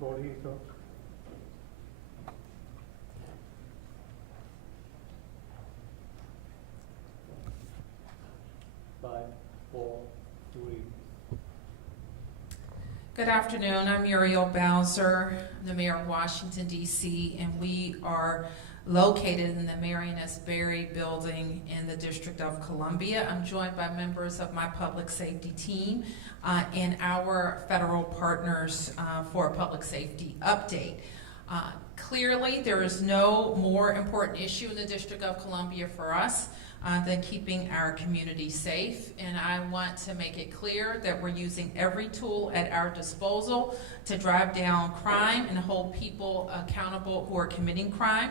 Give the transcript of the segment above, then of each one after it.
Voting is up. Five, four, three. Good afternoon. I'm Muriel Bowser, the Mayor of Washington, D.C., and we are located in the Marion S. Berry building in the District of Columbia. I'm joined by members of my public safety team and our federal partners for a public safety update. Clearly, there is no more important issue in the District of Columbia for us than keeping our community safe. And I want to make it clear that we're using every tool at our disposal to drive down crime and hold people accountable who are committing crime.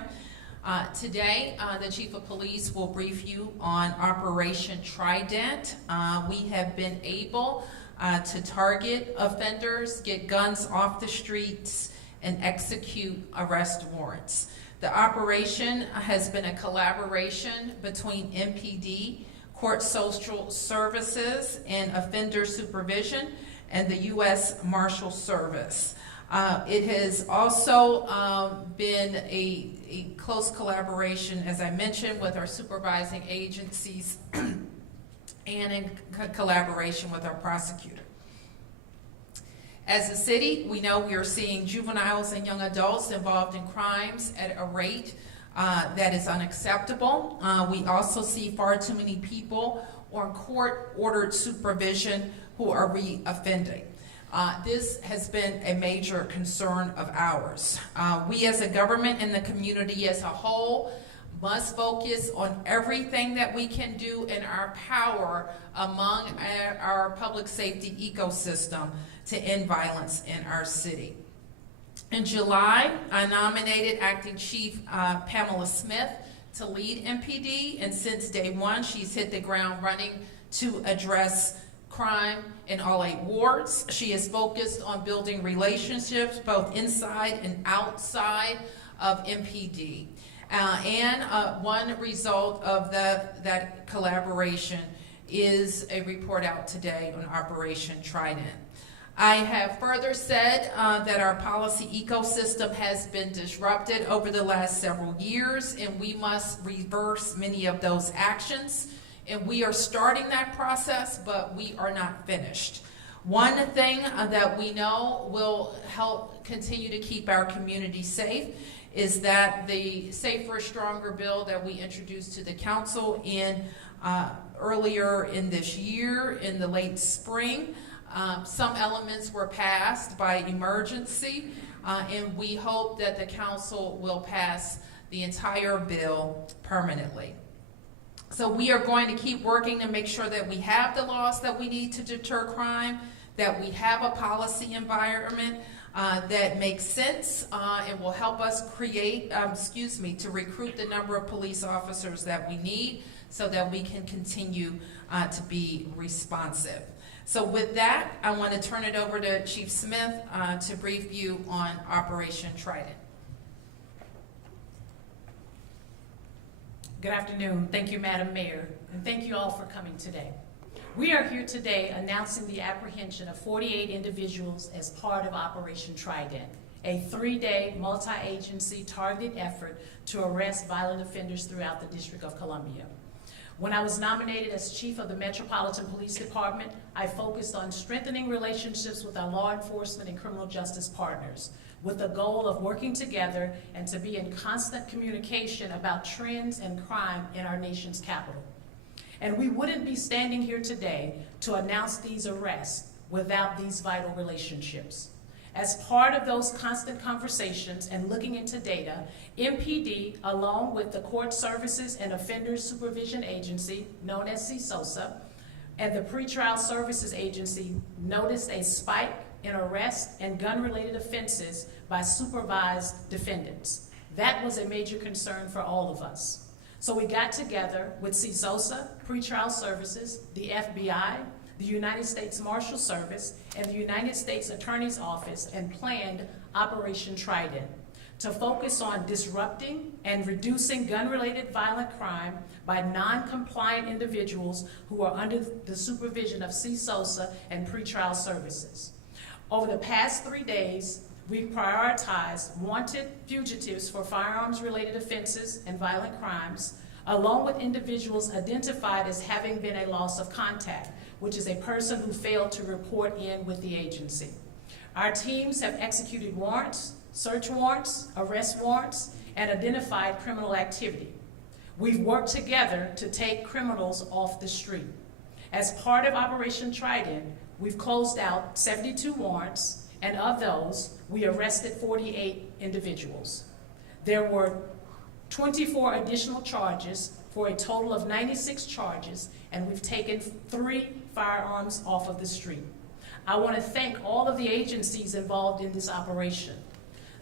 Today, the Chief of Police will brief you on Operation Trident. We have been able to target offenders, get guns off the streets, and execute arrest warrants. The operation has been a collaboration between MPD, Court Social Services, and Offender Supervision, and the U.S. Marshal Service. It has also been a close collaboration, as I mentioned, with our supervising agencies and in collaboration with our prosecutor. As a city, we know we are seeing juveniles and young adults involved in crimes at a rate that is unacceptable. We also see far too many people on court-ordered supervision who are re-offending. This has been a major concern of ours. We as a government and the community as a whole must focus on everything that we can do in our power among our public safety ecosystem to end violence in our city. In July, I nominated Acting Chief Pamela Smith to lead MPD, and since day one, she's hit the ground running to address crime in all 8 wards. She is focused on building relationships both inside and outside of MPD. One result of that collaboration is a report out today on Operation Trident. I have further said that our policy ecosystem has been disrupted over the last several years, and we must reverse many of those actions. And we are starting that process, but we are not finished. One thing that we know will help continue to keep our community safe is that the Safer, Stronger bill that we introduced to the council earlier in this year, in the late spring, some elements were passed by emergency, and we hope that the council will pass the entire bill permanently. So we are going to keep working to make sure that we have the laws that we need to deter crime, that we have a policy environment that makes sense and will help us create, to recruit the number of police officers that we need so that we can continue to be responsive. So with that, I want to turn it over to Chief Smith to brief you on Operation Trident. Good afternoon. Thank you, Madam Mayor, and thank you all for coming today. We are here today announcing the apprehension of 48 individuals as part of Operation Trident, a 3-day multi-agency targeted effort to arrest violent offenders throughout the District of Columbia. When I was nominated as chief of the Metropolitan Police Department, I focused on strengthening relationships with our law enforcement and criminal justice partners, with the goal of working together and to be in constant communication about trends and crime in our nation's capital. And we wouldn't be standing here today to announce these arrests without these vital relationships. As part of those constant conversations and looking into data, MPD, along with the Court Services and Offender Supervision Agency, known as CSOSA, and the Pretrial Services Agency, noticed a spike in arrests and gun-related offenses by supervised defendants. That was a major concern for all of us. So we got together with CSOSA, Pretrial Services, the FBI, the United States Marshal Service, and the United States Attorney's Office and planned Operation Trident to focus on disrupting and reducing gun-related violent crime by non-compliant individuals who are under the supervision of CSOSA and Pretrial Services. Over the past 3 days, we prioritize wanted fugitives for firearms-related offenses and violent crimes, along with individuals identified as having been a loss of contact, which is a person who failed to report in with the agency. Our teams have executed warrants, search warrants, arrest warrants, and identified criminal activity. We've worked together to take criminals off the street. As part of Operation Trident, we've closed out 72 warrants, and of those, we arrested 48 individuals. There were 24 additional charges for a total of 96 charges, and we've taken 3 firearms off of the street. I want to thank all of the agencies involved in this operation.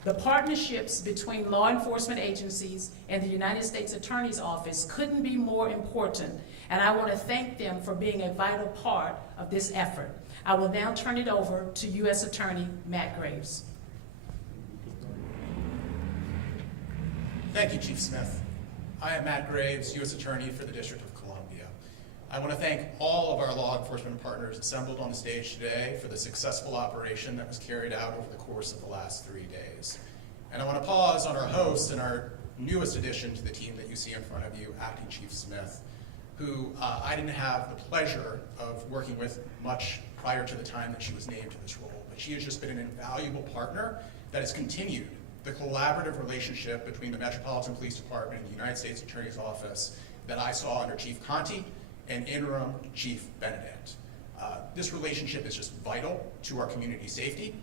The partnerships between law enforcement agencies and the United States Attorney's Office couldn't be more important, and I want to thank them for being a vital part of this effort. I will now turn it over to U.S. Attorney Matt Graves. Thank you, Chief Smith. I am Matt Graves, U.S. Attorney for the District of Columbia. I want to thank all of our law enforcement partners assembled on the stage today for the successful operation that was carried out over the course of the last 3 days. And I want to pause on our host and our newest addition to the team that you see in front of you, Acting Chief Smith, who I didn't have the pleasure of working with much prior to the time that she was named to this role, but she has just been an invaluable partner that has continued the collaborative relationship between the Metropolitan Police Department and the United States Attorney's Office that I saw under Chief Conti and Interim Chief Benedict. This relationship is just vital to our community safety.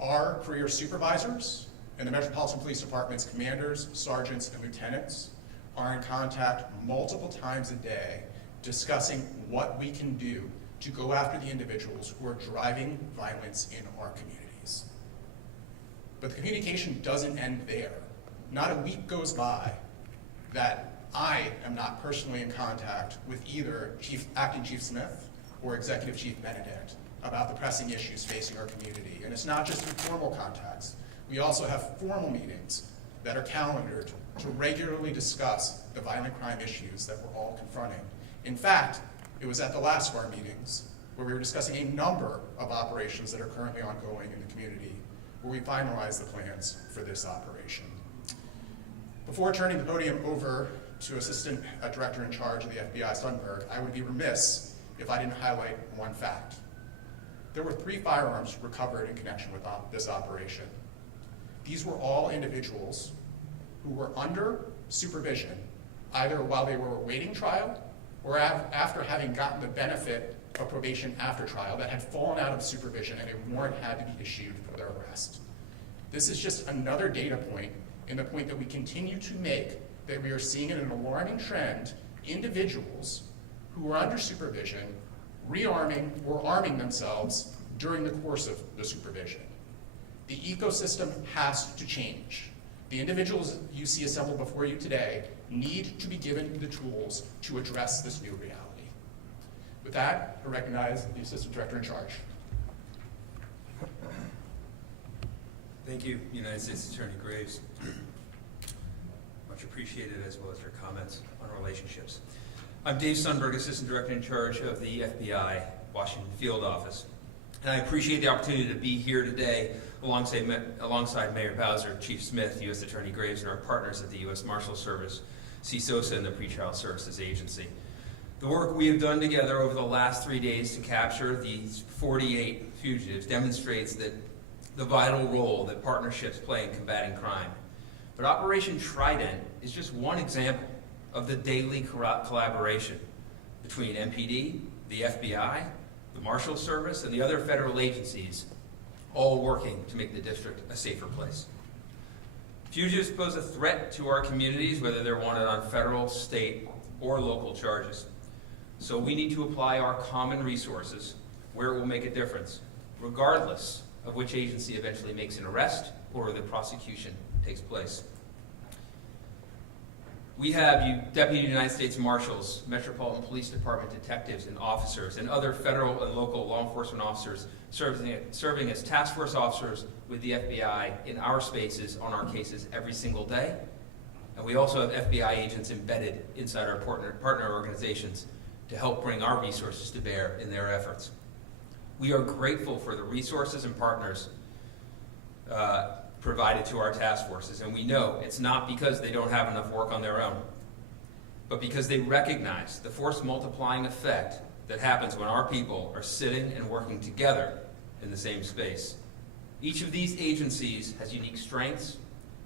Our career supervisors and the Metropolitan Police Department's commanders, sergeants, and lieutenants are in contact multiple times a day discussing what we can do to go after the individuals who are driving violence in our communities. But the communication doesn't end there. Not a week goes by that I am not personally in contact with either Acting Chief Smith or Executive Chief Benedict about the pressing issues facing our community. And it's not just informal contacts. We also have formal meetings that are calendared to regularly discuss the violent crime issues that we're all confronting. In fact, it was at the last of our meetings where we were discussing a number of operations that are currently ongoing in the community, where we finalized the plans for this operation. Before turning the podium over to Assistant Director in Charge of the FBI, Sundberg, I would be remiss if I didn't highlight one fact. There were 3 firearms recovered in connection with this operation. These were all individuals who were under supervision, either while they were awaiting trial or after having gotten the benefit of probation after trial, that had fallen out of supervision and a warrant had to be issued for their arrest. This is just another data point in the point that we continue to make, that we are seeing an alarming trend, individuals who are under supervision rearming or arming themselves during the course of the supervision. The ecosystem has to change. The individuals you see assembled before you today need to be given the tools to address this new reality. With that, I recognize the Assistant Director in Charge. Thank you, United States Attorney Graves. Much appreciated, as well as your comments on relationships. I'm Dave Sundberg, Assistant Director in Charge of the FBI Washington Field Office. And I appreciate the opportunity to be here today alongside Mayor Bowser, Chief Smith, U.S. Attorney Graves, and our partners at the U.S. Marshal Service, CSOSA, and the Pretrial Services Agency. The work we have done together over the last 3 days to capture these 48 fugitives demonstrates that the vital role that partnerships play in combating crime. But Operation Trident is just one example of the daily collaboration between MPD, the FBI, the Marshal Service, and the other federal agencies, all working to make the district a safer place. Fugitives pose a threat to our communities, whether they're wanted on federal, state, or local charges. So we need to apply our common resources where it will make a difference, regardless of which agency eventually makes an arrest or the prosecution takes place. We have Deputy United States Marshals, Metropolitan Police Department detectives and officers, and other federal and local law enforcement officers serving as task force officers with the FBI in our spaces on our cases every single day. And we also have FBI agents embedded inside our partner organizations to help bring our resources to bear in their efforts. We are grateful for the resources and partners provided to our task forces. And we know it's not because they don't have enough work on their own, but because they recognize the force multiplying effect that happens when our people are sitting and working together in the same space. Each of these agencies has unique strengths,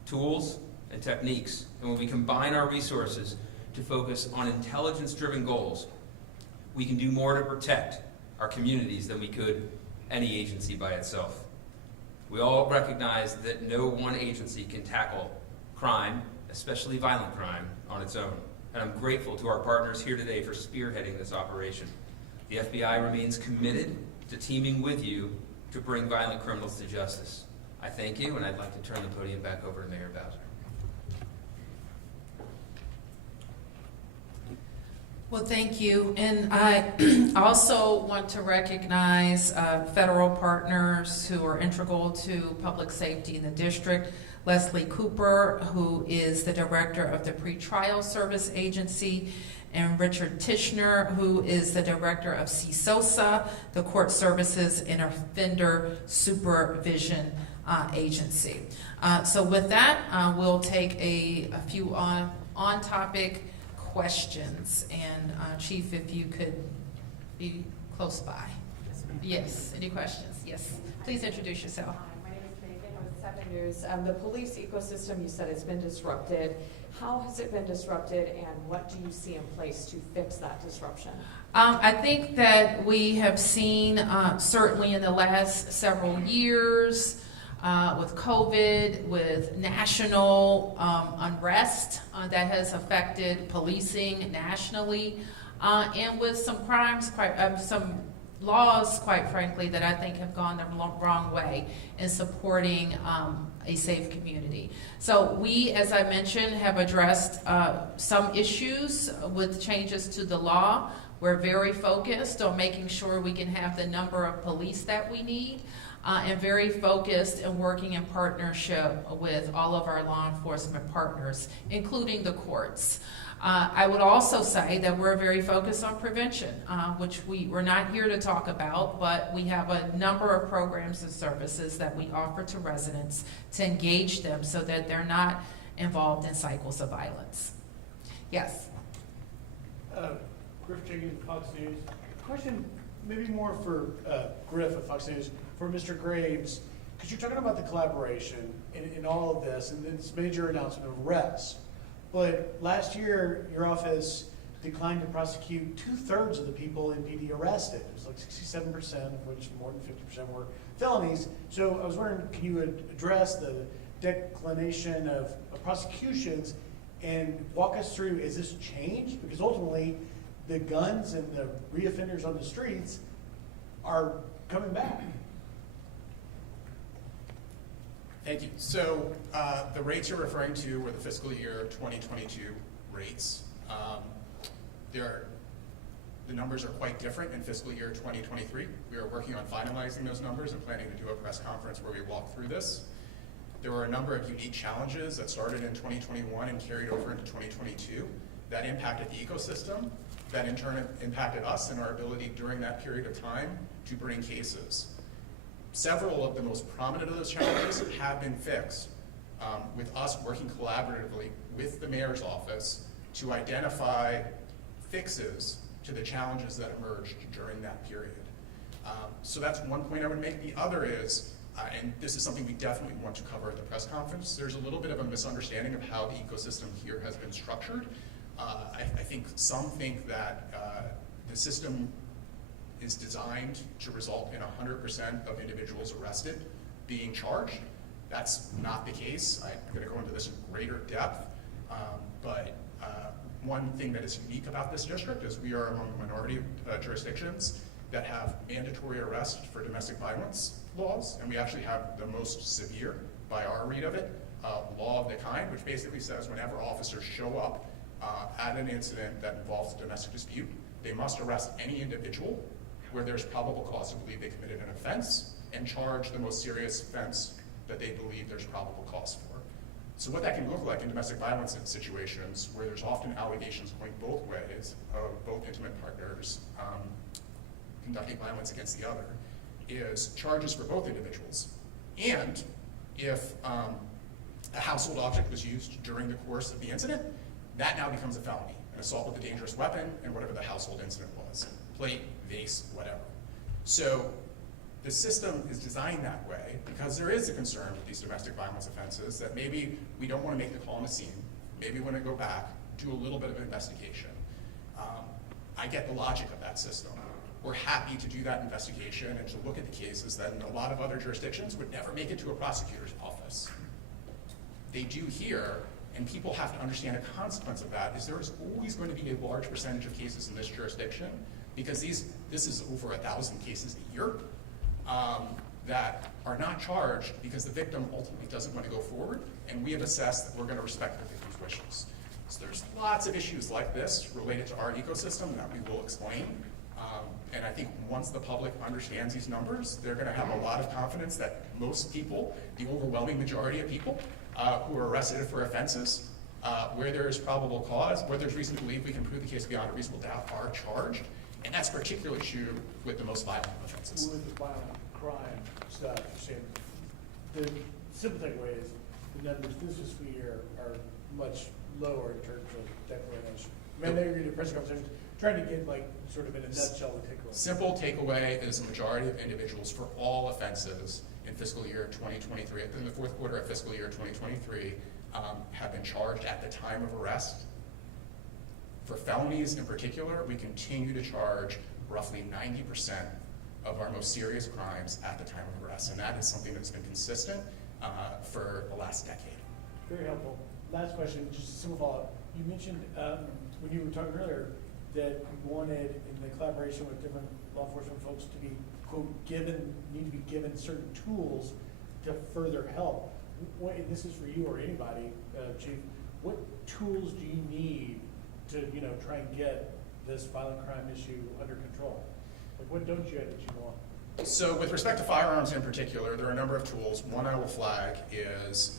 tools, and techniques, and when we combine our resources to focus on intelligence-driven goals, we can do more to protect our communities than we could any agency by itself. We all recognize that no one agency can tackle crime, especially violent crime, on its own. And I'm grateful to our partners here today for spearheading this operation. The FBI remains committed to teaming with you to bring violent criminals to justice. I thank you, and I'd like to turn the podium back over to Mayor Bowser. Well, thank you. And I also want to recognize federal partners who are integral to public safety in the district. Leslie Cooper, who is the director of the Pretrial Service Agency, and Richard Tishner, who is the director of CSOSA, the Court Services and Offender Supervision Agency. So with that, we'll take a few on-topic questions. And Chief, if you could be close by. Yes, any questions? Yes, please introduce yourself. Hi, my name is Megan with 7 News. The police ecosystem, you said, has been disrupted. How has it been disrupted, and what do you see in place to fix that disruption? I think that we have seen, certainly in the last several years, with COVID, with national unrest that has affected policing nationally, and with some crimes, some laws, quite frankly, that I think have gone the wrong way in supporting a safe community. So we, as I mentioned, have addressed some issues with changes to the law. We're very focused on making sure we can have the number of police that we need, and very focused and working in partnership with all of our law enforcement partners, including the courts. I would also say that we're very focused on prevention, which we're not here to talk about, but we have a number of programs and services that we offer to residents to engage them so that they're not involved in cycles of violence. Yes? Griff Jenkins, Fox News. Question maybe more for Griff at Fox News, for Mr. Graves, because you're talking about the collaboration in all of this, and this major announcement of arrests. But last year, your office declined to prosecute 2/3 of the people in PD arrested. It was like 67%, of which more than 50% were felonies. So I was wondering, can you address the declination of prosecutions and walk us through, is this changed? Because ultimately, the guns and the reoffenders on the streets are coming back. Thank you. So the rates you're referring to were the fiscal year 2022 rates. The numbers are quite different in fiscal year 2023. We are working on finalizing those numbers and planning to do a press conference where we walk through this. There were a number of unique challenges that started in 2021 and carried over into 2022 that impacted the ecosystem, that in turn impacted us and our ability during that period of time to bring cases. Several of the most prominent of those challenges have been fixed, with us working collaboratively with the mayor's office to identify fixes to the challenges that emerged during that period. So that's one point I would make. The other is, and this is something we definitely want to cover at the press conference, there's a little bit of a misunderstanding of how the ecosystem here has been structured. I think some think that the system is designed to result in 100% of individuals arrested being charged. That's not the case. I'm going to go into this in greater depth, but one thing that is unique about this district is we are among the minority jurisdictions that have mandatory arrest for domestic violence laws, and we actually have the most severe, by our read of it, law of the kind, which basically says whenever officers show up at an incident that involves a domestic dispute, they must arrest any individual where there's probable cause to believe they committed an offense and charge the most serious offense that they believe there's probable cause for. So what that can look like in domestic violence situations where there's often allegations going both ways of both intimate partners conducting violence against the other is charges for both individuals. And if a household object was used during the course of the incident, that now becomes a felony, an assault with a dangerous weapon and whatever the household incident was, plate, vase, whatever. So the system is designed that way because there is a concern with these domestic violence offenses that maybe we don't want to make the call on the scene, maybe we want to go back, do a little bit of investigation. I get the logic of that system. We're happy to do that investigation and to look at the cases that in a lot of other jurisdictions would never make it to a prosecutor's office. They do here, and people have to understand a consequence of that is there is always going to be a large percentage of cases in this jurisdiction because this is over 1,000 cases a year that are not charged because the victim ultimately doesn't want to go forward, and we have assessed that we're going to respect the victim's wishes. So there's lots of issues like this related to our ecosystem that we will explain. And I think once the public understands these numbers, they're going to have a lot of confidence that most people, the overwhelming majority of people who are arrested for offenses, where there is probable cause, where there's reason to believe we can prove the case beyond a reasonable doubt, are charged. And that's particularly true with the most violent offenses. With the violent crime stuff, you're saying the sympathetic way is the numbers this fiscal year are much lower in terms of declaration. I mean, I know you're going to do press conversations, trying to get like sort of in a nutshell the takeaway. Simple takeaway is the majority of individuals for all offenses in fiscal year 2023, in the fourth quarter of fiscal year 2023, have been charged at the time of arrest. For felonies in particular, we continue to charge roughly 90% of our most serious crimes at the time of arrest, and that is something that's been consistent for the last decade. Very helpful. Last question, just a simple follow-up. You mentioned when you were talking earlier that you wanted, in the collaboration with different law enforcement folks, to be, quote, need to be given certain tools to further help. What, and this is for you or anybody, Chief, what tools do you need to, try and get this violent crime issue under control? Like, what don't you have that you want? So with respect to firearms in particular, there are a number of tools. One I will flag is,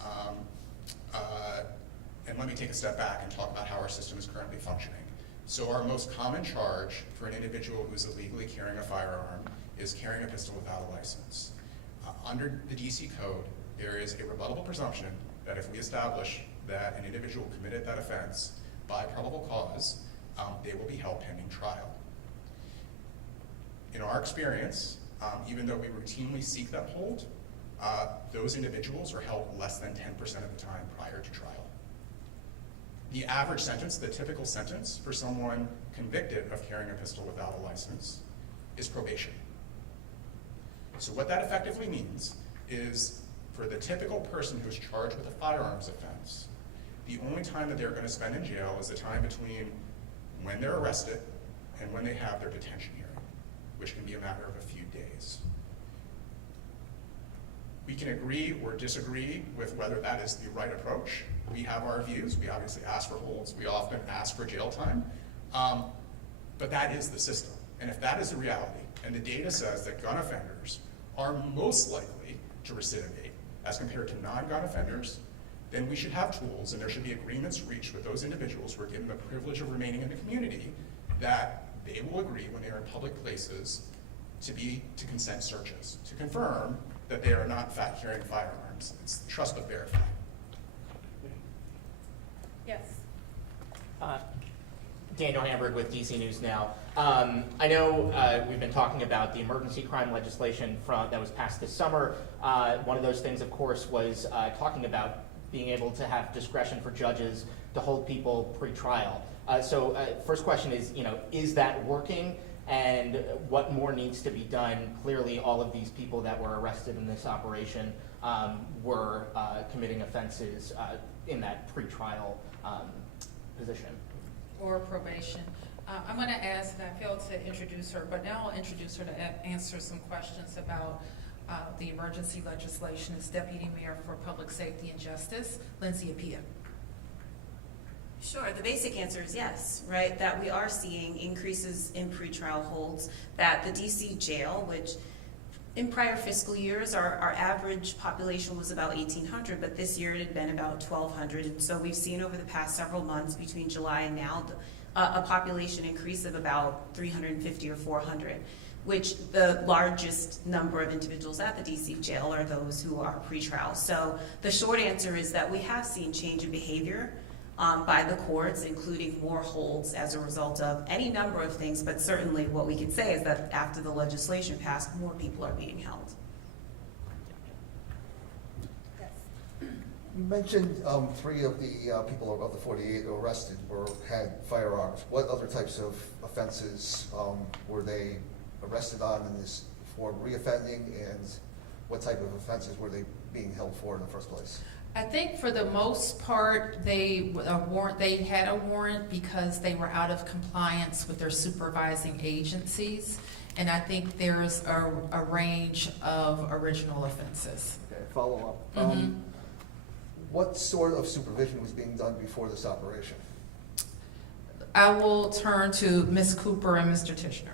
and let me take a step back and talk about how our system is currently functioning. So our most common charge for an individual who is illegally carrying a firearm is carrying a pistol without a license. Under the DC code, there is a rebuttable presumption that if we establish that an individual committed that offense by probable cause, they will be held pending trial. In our experience, even though we routinely seek that hold, those individuals are held less than 10% of the time prior to trial. The average sentence, the typical sentence for someone convicted of carrying a pistol without a license is probation. So what that effectively means is for the typical person who's charged with a firearms offense, the only time that they're going to spend in jail is the time between when they're arrested and when they have their detention hearing, which can be a matter of a few days. We can agree or disagree with whether that is the right approach. We have our views. We obviously ask for holds. We often ask for jail time. But that is the system. And if that is the reality, and the data says that gun offenders are most likely to recidivate as compared to non-gun offenders, then we should have tools and there should be agreements reached with those individuals who are given the privilege of remaining in the community that they will agree when they are in public places to consent searches, to confirm that they are not in fact carrying firearms. It's trust but verify. Yes. Daniel Hamburg with DC News Now. I know we've been talking about the emergency crime legislation that was passed this summer. One of those things, of course, was talking about being able to have discretion for judges to hold people pre-trial. So first question is that working? And what more needs to be done? Clearly, all of these people that were arrested in this operation were committing offenses in that pre-trial position. Or probation. I'm going to ask, and I failed to introduce her, but now I'll introduce her to answer some questions about the emergency legislation. It's Deputy Mayor for Public Safety and Justice, Lindsay Appiah. Sure, the basic answer is yes, right? That we are seeing increases in pretrial holds, that the DC jail, which in prior fiscal years, our average population was about 1,800, but this year it had been about 1,200. And so we've seen over the past several months between July and now a population increase of about 350 or 400. which the largest number of individuals at the DC jail are those who are pretrial. So the short answer is that we have seen change in behavior by the courts, including more holds as a result of any number of things, but certainly what we could say is that after the legislation passed, more people are being held. You mentioned 3 of the people of the 48 arrested had firearms. What other types of offenses were they arrested on in this for reoffending, and what type of offenses were they being held for in the first place? I think for the most part, they had a warrant because they were out of compliance with their supervising agencies, and I think there's a range of original offenses. Okay, follow up. Mhm. What sort of supervision was being done before this operation? I will turn to Ms. Cooper and Mr. Tishner.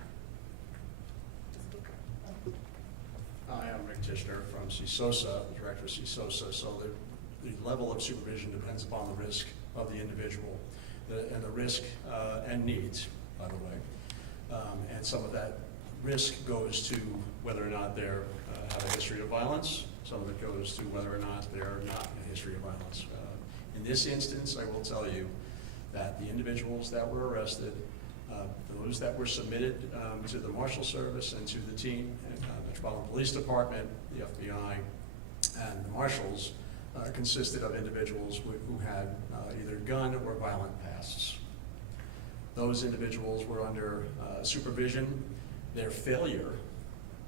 Hi, I'm Rick Tishner from CSOSA, Director of CSOSA. So the level of supervision depends upon the risk of the individual and the risk and needs, by the way. And some of that risk goes to whether or not they have a history of violence. Some of it goes to whether or not they're not in a history of violence. In this instance, I will tell you that the individuals that were arrested, those that were submitted to the Marshal Service and to the team, Metropolitan Police Department, the FBI, and the Marshals, consisted of individuals who had either gun or violent pasts. Those individuals were under supervision. Their failure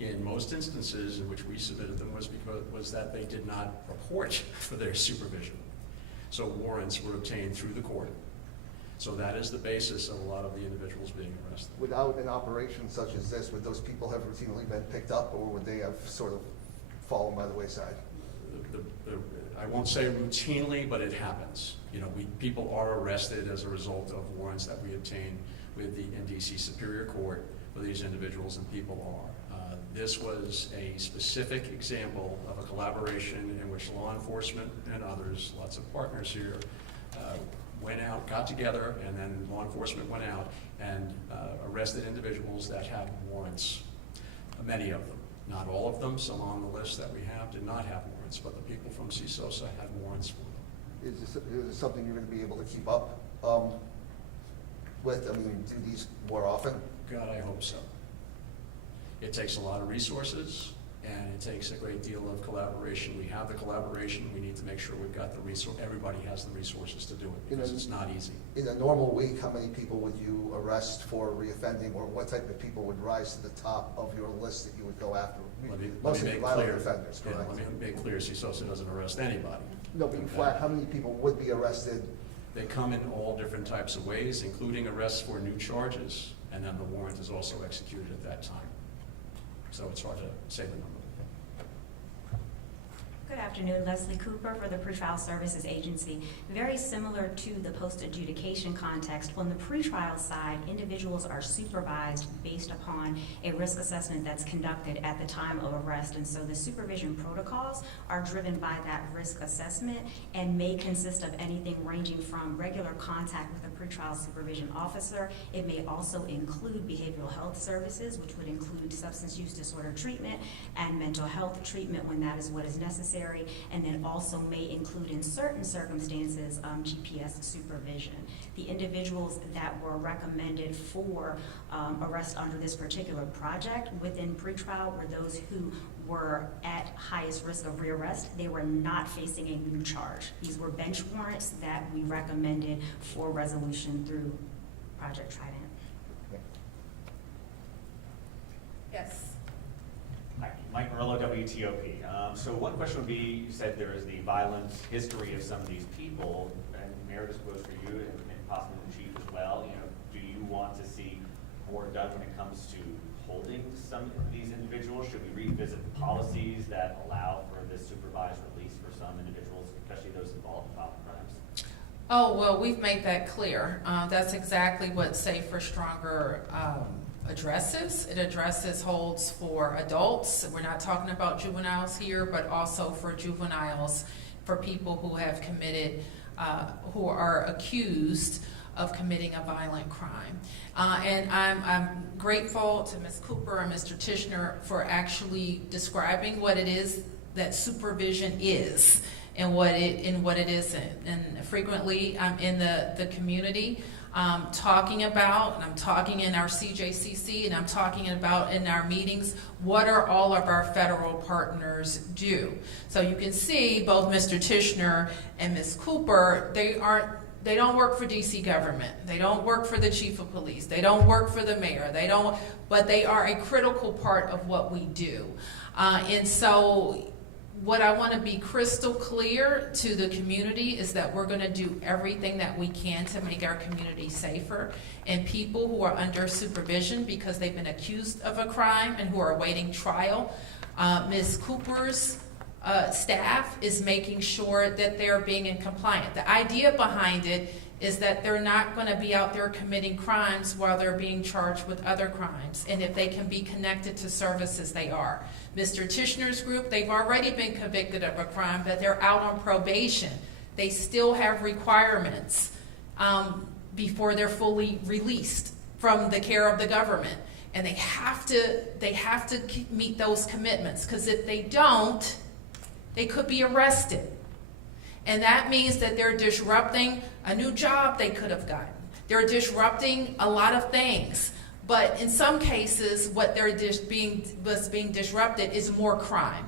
in most instances in which we submitted them was that they did not report for their supervision. So warrants were obtained through the court. So that is the basis of a lot of the individuals being arrested. Without an operation such as this, would those people have routinely been picked up, or would they have sort of fallen by the wayside? I won't say routinely, but it happens. You know, people are arrested as a result of warrants that we obtain with the DC Superior Court for these individuals, and people are. This was a specific example of a collaboration in which law enforcement and others, lots of partners here, went out, got together, and then law enforcement went out and arrested individuals that had warrants. Many of them, not all of them. Some on the list that we have did not have warrants, but the people from CSOSA had warrants for them. Is this something you're going to be able to keep up with? I mean, do these more often? God, I hope so. It takes a lot of resources, and it takes a great deal of collaboration. We have the collaboration. We need to make sure we've got the resource. Everybody has the resources to do it, because it's not easy. In a normal week, how many people would you arrest for reoffending, or what type of people would rise to the top of your list that you would go after? Mostly make violent clear, offenders, correct? Yeah, let me make clear, CSOSA doesn't arrest anybody. No, but flat, how many people would be arrested? They come in all different types of ways, including arrests for new charges, and then the warrant is also executed at that time. So it's hard to say the number. Good afternoon, Leslie Cooper for the Pretrial Services Agency. Very similar to the post-adjudication context, on the pretrial side, individuals are supervised based upon a risk assessment that's conducted at the time of arrest, and so the supervision protocols are driven by that risk assessment and may consist of anything ranging from regular contact with a pretrial supervision officer. It may also include behavioral health services, which would include substance use disorder treatment and mental health treatment when that is what is necessary, and then also may include in certain circumstances GPS supervision. The individuals that were recommended for arrest under this particular project within pretrial were those who were at highest risk of rearrest. They were not facing a new charge. These were bench warrants that we recommended for resolution through Project Trident. Yes. Hi, Mike Murillo, WTOP. So one question would be, you said there is the violent history of some of these people, and Mayor, this goes for you and possibly the chief as well. You know, do you want to see more done when it comes to holding some of these individuals? Should we revisit the policies that allow for this supervised release for some individuals, especially those involved in violent crimes? Oh, well, we've made that clear. That's exactly what Safer Stronger addresses. It addresses holds for adults. We're not talking about juveniles here, but also for juveniles, for people who have committed, who are accused of committing a violent crime. And I'm grateful to Ms. Cooper and Mr. Tishner for actually describing what it is that supervision is and what it isn't. And frequently I'm in the community talking about, and I'm talking in our CJCC, and I'm talking about in our meetings, what are all of our federal partners do. So you can see both Mr. Tishner and Ms. Cooper, they don't work for DC government. They don't work for the chief of police. They don't work for the mayor. But they are a critical part of what we do. And so what I want to be crystal clear to the community is that we're going to do everything that we can to make our community safer. And people who are under supervision because they've been accused of a crime and who are awaiting trial, Ms. Cooper's staff is making sure that they're being in compliance. The idea behind it is that they're not going to be out there committing crimes while they're being charged with other crimes. And if they can be connected to services, they are. Mr. Tishner's group, they've already been convicted of a crime, but they're out on probation. They still have requirements before they're fully released from the care of the government. And they have to meet those commitments, because if they don't, they could be arrested. And that means that they're disrupting a new job they could have gotten. They're disrupting a lot of things. But in some cases, what was being disrupted is more crime.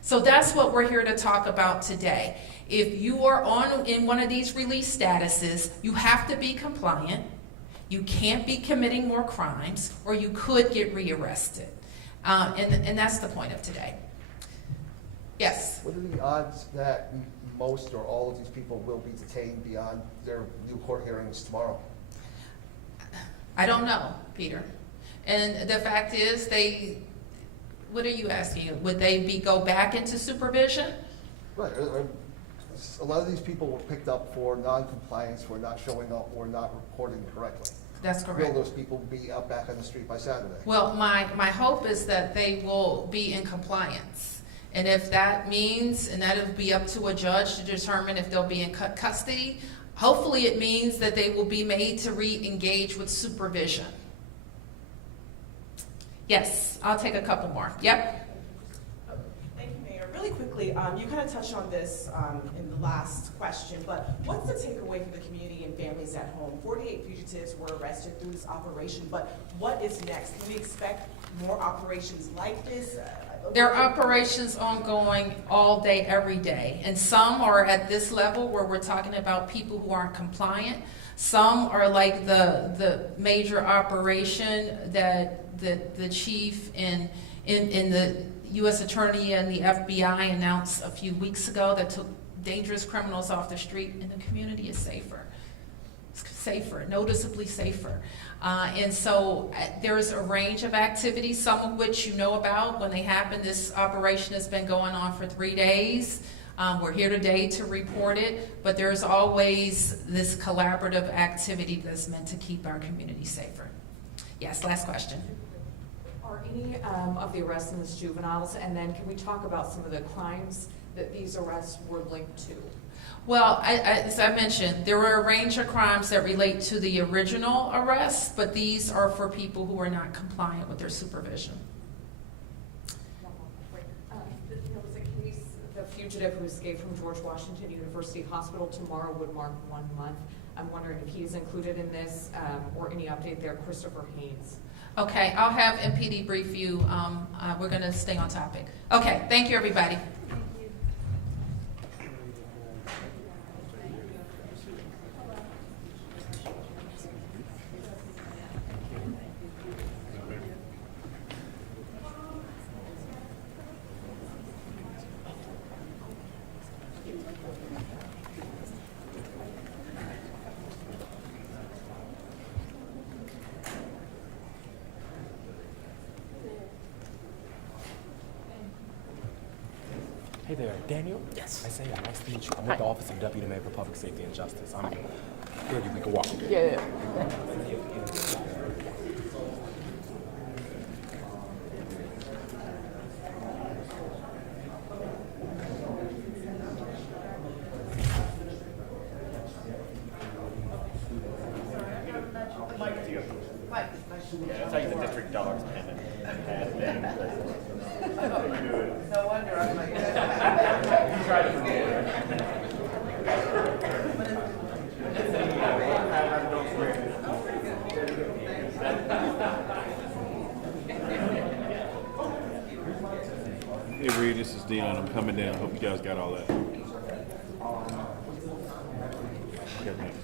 So that's what we're here to talk about today. If you are in one of these release statuses, you have to be compliant. You can't be committing more crimes, or you could get rearrested. And that's the point of today. Yes? What are the odds that most or all of these people will be detained beyond their new court hearings tomorrow? I don't know, Peter. And the fact is, what are you asking? Would they go back into supervision? Right. A lot of these people were picked up for non-compliance, for not showing up or not reporting correctly. That's correct. Will those people be out back on the street by Saturday? Well, my hope is that they will be in compliance. And if that means, and that will be up to a judge to determine if they'll be in custody, hopefully it means that they will be made to re-engage with supervision. Yes, I'll take a couple more. Yep. Thank you, Mayor. Really quickly, you kind of touched on this in the last question, but what's the takeaway for the community and families at home? 48 fugitives were arrested through this operation, but what is next? Can we expect more operations like this? There are operations ongoing all day, every day. And some are at this level where we're talking about people who aren't compliant. Some are like the major operation that the chief and the U.S. Attorney and the FBI announced a few weeks ago that took dangerous criminals off the street, and the community is safer. It's safer, noticeably safer. And so there's a range of activities, some of which you know about when they happen. This operation has been going on for 3 days. We're here today to report it, but there's always this collaborative activity that's meant to keep our community safer. Yes, last question. Are any of the arrests in this juveniles, and then can we talk about some of the crimes that these arrests were linked to? Well, as I mentioned, there were a range of crimes that relate to the original arrests, but these are for people who are not compliant with their supervision. There was a case, the fugitive who escaped from George Washington University Hospital tomorrow would mark 1 month. I'm wondering if he's included in this, or any update there, Christopher Haynes. Okay, I'll have MPD brief you. We're going to stay on topic. Okay, thank you, everybody. Hey there, Daniel? Yes. Isaiah, nice to meet you. I'm with the Office of Deputy Mayor for Public Safety and Justice. I'm here to make a walk. Yeah. Hey Reed, this is Dion. I'm coming down. Hope you guys got all that. Okay, thanks.